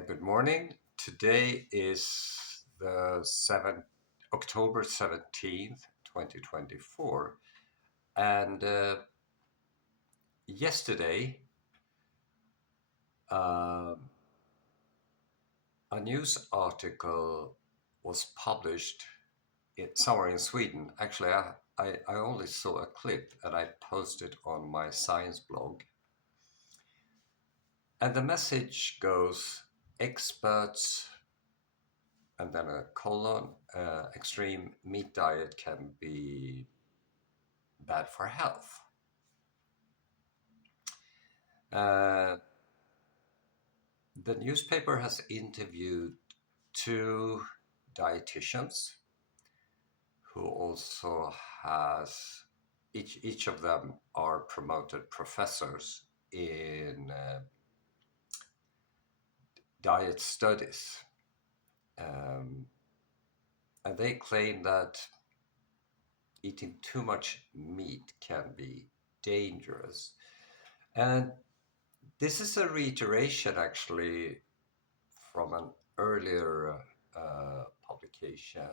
Good morning. Today is October 17th, 2024. And yesterday, um a news article was published somewhere in Sweden. Actually, I only saw a clip and I posted on my science blog. And the message goes experts and then a colon, extreme meat diet can be bad for health. Uh, the newspaper has interviewed two dietitians who also has each of them are promoted professors in diet studies, um, and they claim that eating too much meat can be dangerous. And this is a reiteration, actually, from an earlier publication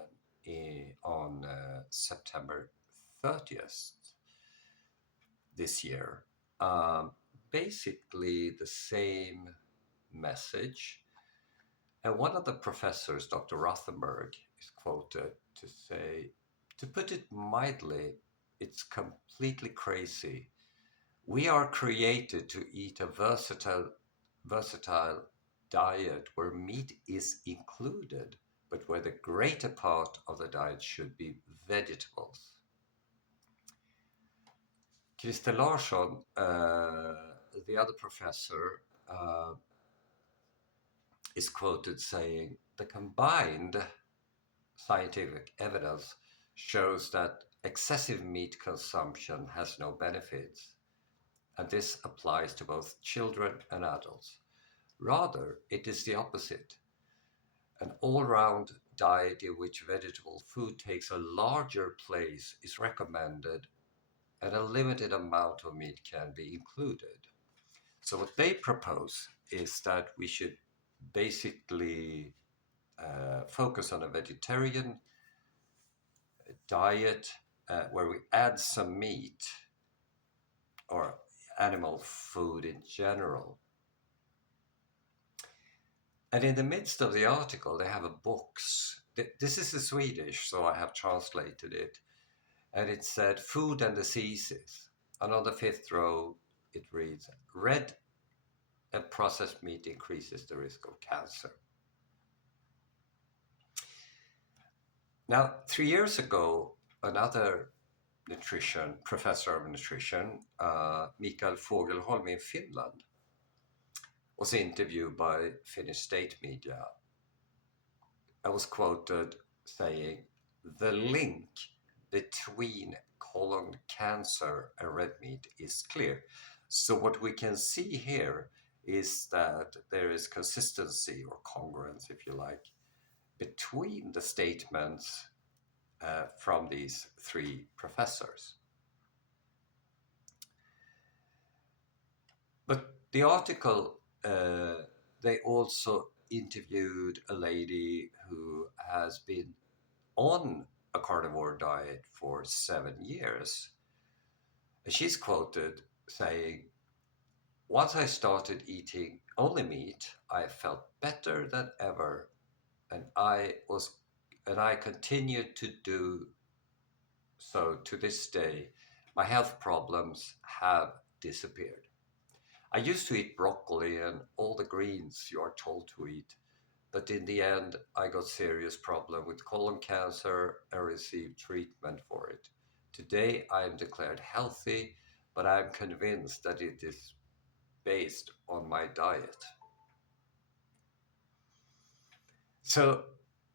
on September 30th this year. Um, Basically, the same message. And one of the professors, Dr. Rothenberg, is quoted to say, to put it mildly, it's completely crazy. We are created to eat a versatile diet where meat is included, but where the greater part of the diet should be vegetables. Christer Larsson, the other professor, is quoted saying, the combined scientific evidence shows that excessive meat consumption has no benefits, and this applies to both children and adults. Rather, it is the opposite. An all-round diet in which vegetable food takes a larger place is recommended, and a limited amount of meat can be included. So what they propose is that we should basically focus on a vegetarian diet where we add some meat or animal food in general. And in the midst of the article, they have a box. This is a Swedish, so I have translated it. And it said food and diseases. And on the fifth row, it reads, red and processed meat increases the risk of cancer. Now, 3 years ago, another professor of nutrition, Mikael Fogelholm in Finland, was interviewed by Finnish state media. I was quoted saying, the link between colon cancer and red meat is clear. So what we can see here is that there is consistency or congruence, if you like, between the statements from these three professors. But the article, they also interviewed a lady who has been on a carnivore diet for 7 years. And she's quoted saying, once I started eating only meat, I felt better than ever, and I continued to do so to this day. My health problems have disappeared. I used to eat broccoli and all the greens you are told to eat, but in the end, I got serious problem with colon cancer and received treatment for it. Today, I am declared healthy, but I am convinced that it is based on my diet. So,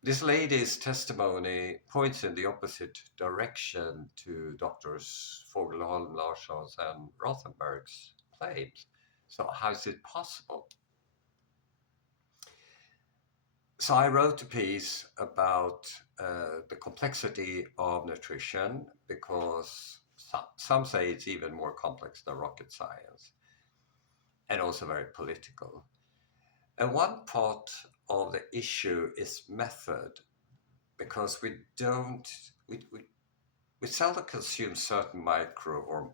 this lady's testimony points in the opposite direction to doctors Fogelholm, Larsson's, and Rothenberg's claims. So, how is it possible? So I wrote a piece about the complexity of nutrition because some say it's even more complex than rocket science and also very political. And one part of the issue is method, because we seldom consume certain micro or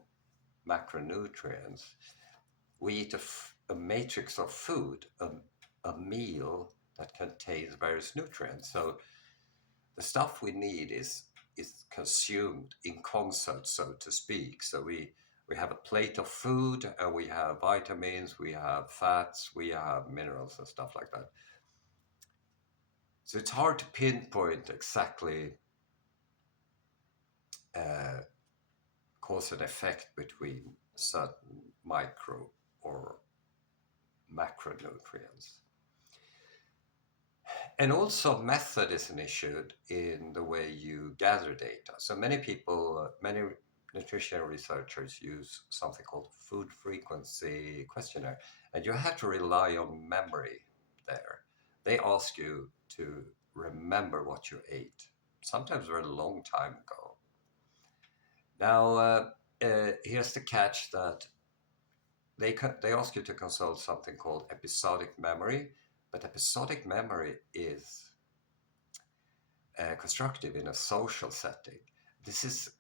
macronutrients. We eat a matrix of food, a meal that contains various nutrients. So the stuff we need is consumed in concert, so to speak. So we have a plate of food, and we have vitamins, we have fats, we have minerals and stuff like that. So it's hard to pinpoint exactly uh, cause and effect between certain micro or macronutrients. And also method is an issue in the way you gather data. So many people, many nutrition researchers use something called food frequency questionnaire, and you have to rely on memory there. They ask you to remember what you ate, sometimes a very long time ago. Now, here's the catch that they ask you to consult something called episodic memory, but episodic memory is constructive in a social setting. This is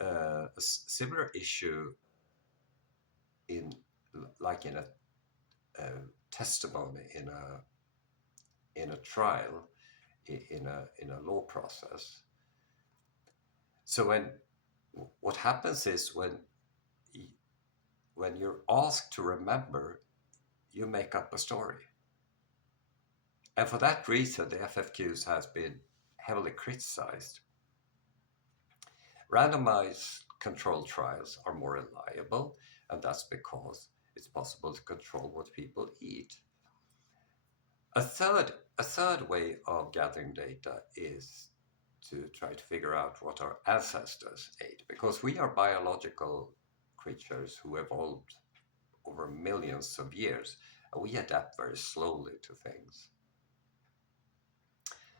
a similar issue in like in a testimony in a trial in a law process. So what happens is when you're asked to remember, you make up a story. And for that reason, the FFQs has been heavily criticized. Randomized controlled trials are more reliable, and that's because it's possible to control what people eat. A third way of gathering data is to try to figure out what our ancestors ate, because we are biological creatures who evolved over millions of years, and we adapt very slowly to things.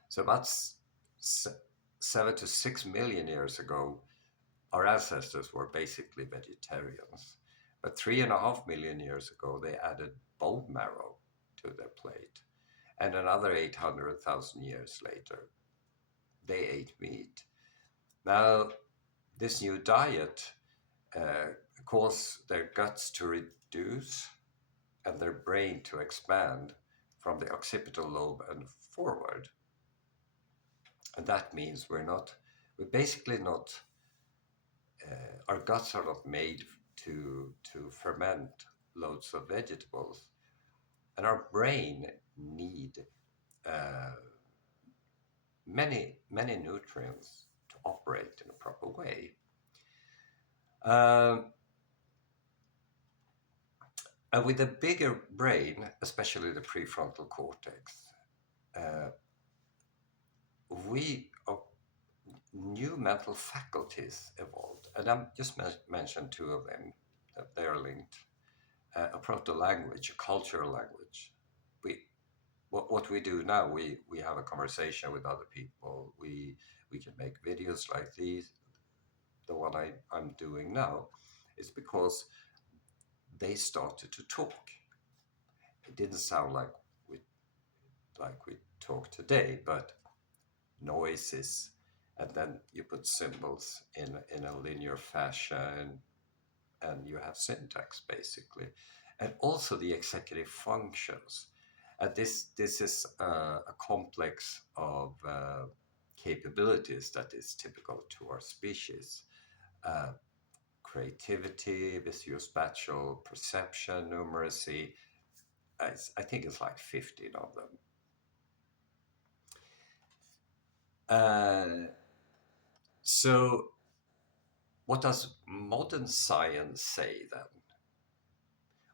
So about 7 to 6 million years ago, our ancestors were basically vegetarians. But 3.5 million years ago, they added bone marrow to their plate. And another 800,000 years later, they ate meat. Now, this new diet caused their guts to reduce and their brain to expand from the occipital lobe and forward. And that means we're basically not, our guts are not made to ferment loads of vegetables, and our brain need uh, many nutrients to operate in a proper way. Um, and with a bigger brain, especially the prefrontal cortex, uh, we new mental faculties evolved, and I'm just mentioned two of them that they are linked. A proto language, a cultural language. We what we do now, we have a conversation with other people. We can make videos like these, the one I'm doing now, is because they started to talk. It didn't sound we we talk today, but noises, and then you put symbols in a linear fashion, and you have syntax basically, and also the executive functions. And this is a complex of capabilities that is typical to our species. Uh, Creativity, visuospatial perception, numeracy. I think it's like 15 of them. So, what does modern science say then?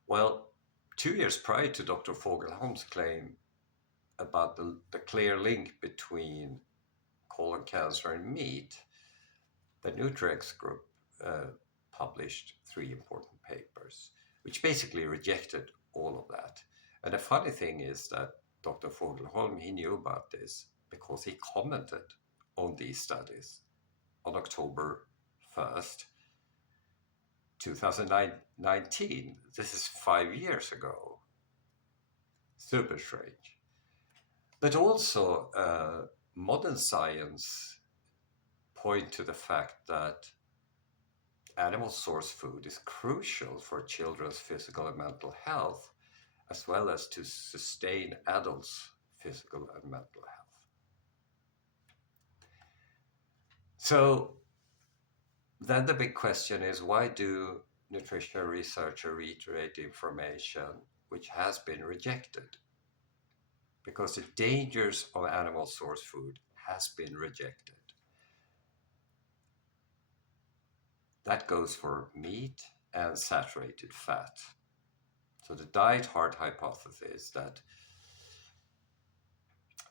Well, 2 years prior to Dr. Fogelholm's claim about the clear link between colon cancer and meat, the Nutrex group published 3 important papers, which basically rejected all of that. And the funny thing is that Dr. Fogelholm, he knew about this because he commented on these studies on October 1st, 2019. This is 5 years ago. super strange. But also, modern science point to the fact that animal source food is crucial for children's physical and mental health, as well as to sustain adults' physical and mental health. So then the big question is, why do nutrition researchers reiterate information which has been rejected? Because the dangers of animal source food has been rejected. That goes for meat and saturated fat. So the diet heart hypothesis is that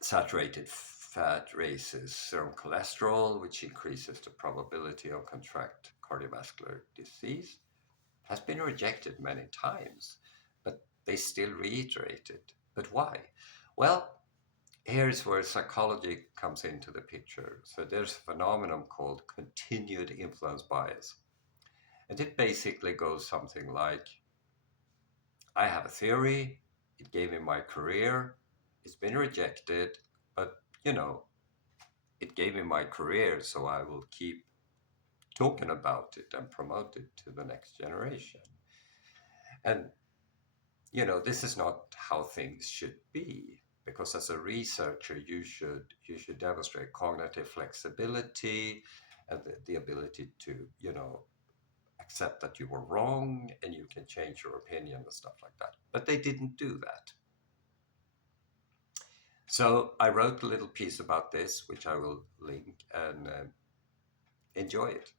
saturated fat raises serum cholesterol, which increases the probability of contract cardiovascular disease, has been rejected many times, but they still reiterate it. But why? Well, here's where psychology comes into the picture. So there's a phenomenon called continued influence bias. And it basically goes something like, I have a theory, it gave me my career, it's been rejected, but you know, it gave me my career, so I will keep talking about it and promote it to the next generation. And this is not how things should be, because as a researcher, you should demonstrate cognitive flexibility and the ability to accept that you were wrong and you can change your opinion and stuff like that. But they didn't do that. So I wrote a little piece about this, which I will link, and enjoy it.